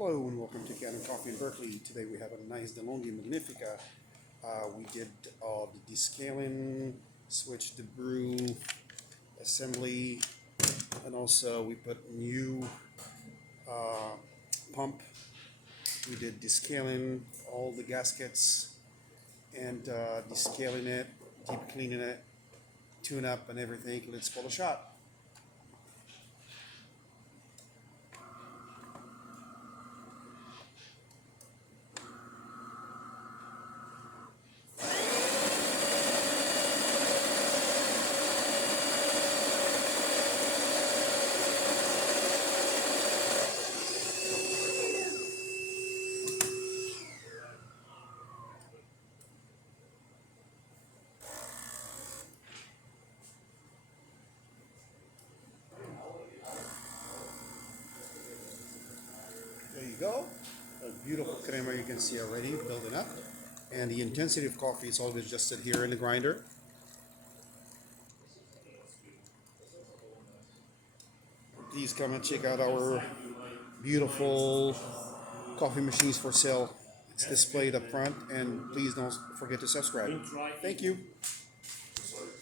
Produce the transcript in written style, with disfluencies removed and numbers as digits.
Hello and welcome to Kanen Coffee in Berkeley. Today we have a nice DeLonghi Magnifica. We did the descaling, switched the brew, assembly, and also we put new pump. We did descaling, all the gaskets, and descaling it, deep cleaning it, tune up and everything. Let's pull a shot. There you go. A beautiful crema you can see already building up. And the intensity of coffee is always adjusted here in the grinder. Please come and check out our beautiful coffee machines for sale. It's displayed up front, and please don't forget to subscribe. Thank you.